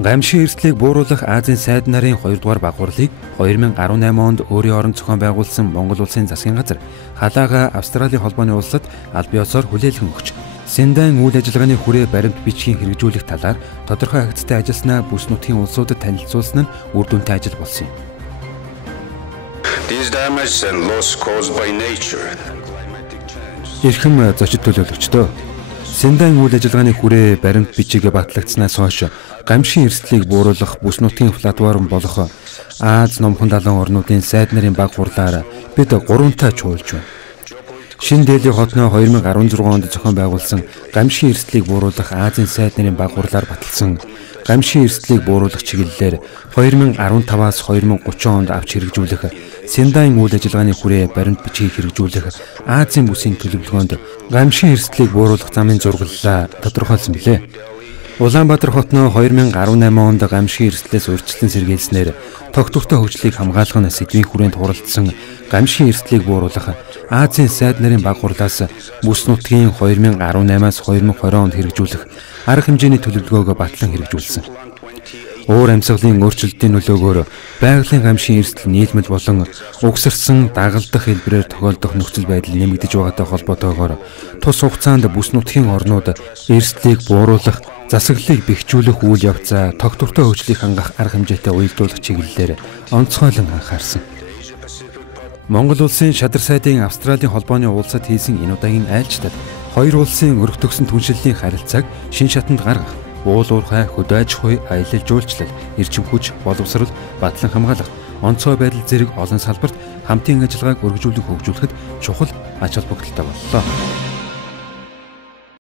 Гамшин эрсдлийг бууруулах Азийн сайд нарын 2-р багварлыг 2018 онд өөрийн орон зохион байгуулсан Монгол Улсын засгийн газар халаага Австралийн холбооны улсад аль биесээр хүлээлгэн өгч, Синдан үйл ажиллагааны хүрээ баримт бичгийн хэрэгжүүлэх талаар тодорхой хаагцтай ажилласнаа бүс нутгийн улсуудад танилцуулсан нь үр дүнтэй ажил болсон юм. Эрхэм зочид төлөөлөгчдөө, Синдан үйл ажиллагааны хүрээ баримт бичиг батлагдсанаас хойш гамшин эрсдлийг бууруулах бүс нутгийн платформ болох Аз номхон далайн орнуудын сайд нарын баг хурлаар бид 3 чуулж байна. Шинэ Дели хотноо 2016 онд зохион байгуулсан гамшин эрсдлийг бууруулах Азийн сайд нарын баг хурлаар баталсан гамшин эрсдлийг бууруулах чиглэлээр 2015-аас 2030 онд авч хэрэгжүүлэх Синдан үйл ажиллагааны хүрээ баримт бичгийг хэрэгжүүлэх Азийн бүсийн төлөвлөгөөнд гамшин эрсдлийг бууруулах замын зурглалаа тодорхойлсон билээ. Улаанбаатар хотноо 2018 онд гамшин эрсдлээс урьдчилан сэргийлснээр тогтвортой хөгжлийг хамгаалах сэдвийн хүрээнд хуралдсан гамшин эрсдлийг бууруулах Азийн сайд нарын баг хурлаас бүс нутгийн 2018-аас 2020 онд хэрэгжүүлэх арга хэмжээний төлөвлөгөөг батлан хэрэгжүүлсэн. Уур амьсгалын өөрчлөлтийн нөлөөгөөр байгалийн гамшин эрсдэл нийлмэл болон угсарсан дагалдах хэлбэрээр тохиолдох нөхцөл байдал нэмэгдэж байгаатай холбоотойгоор тус хугацаанд бүс нутгийн орнууд эрсдлийг бууруулах, засаглалыг бэхжүүлэх үйл явцаа тогтвортой хөгжлийг хангах арга хэмжээтэй уялдуулах чиглэлээр онцгойлон анхаарсан. Монгол улсын шадар сайдын Австралийн холбооны улсад хийсэн энэ удаагийн айлчлал хоёр улсын өргөтгсөн түншлэлийн харилцааг шин шатанд гаргах, уул уурхай, хөдөө аж ахуй, аялал жуулчлал, эрчим хүч, боловсрол, батлан хамгаалах, онцгой байдал зэрэг олон салбарт хамтын ажиллагааг өргөжүүлэх хөгжүүлэхэд чухал ач холбогдолтой боллоо.